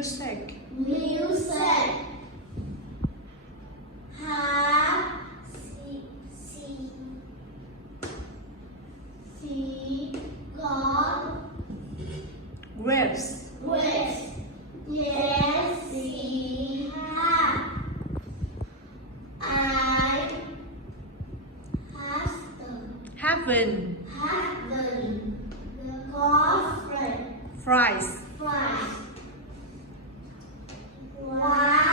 Music. Music. Have got Grapes. grapes. Yes, she have. I have Heaven. the girlfriend. Fries. Fries. Why